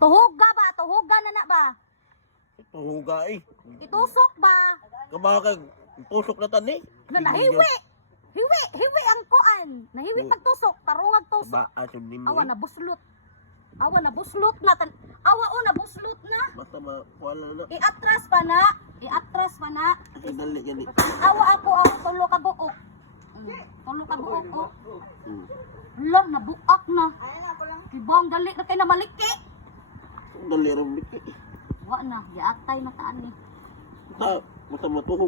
Tuhuga ba? Tuhuga na ba? Tuhuga eh. Itusok ba? Kabaka kag tusok na tani. Nahiwi! Hiwi ang kuan. Nahiwi pagtusok, tarungag tusok. Ba asun din mo. Awa na buslot. Awa na buslot na. Awa o na buslot na. Basta wala na. Iatras pa na. Iatras pa na. Kasi dali gani. Awa ako tulo ka buok. Tulo ka buok ko. Lang nabuak na. Ibang dali na kay na maliki. Dali ron. Wa na, giatay na taan ni. Basta matuhog.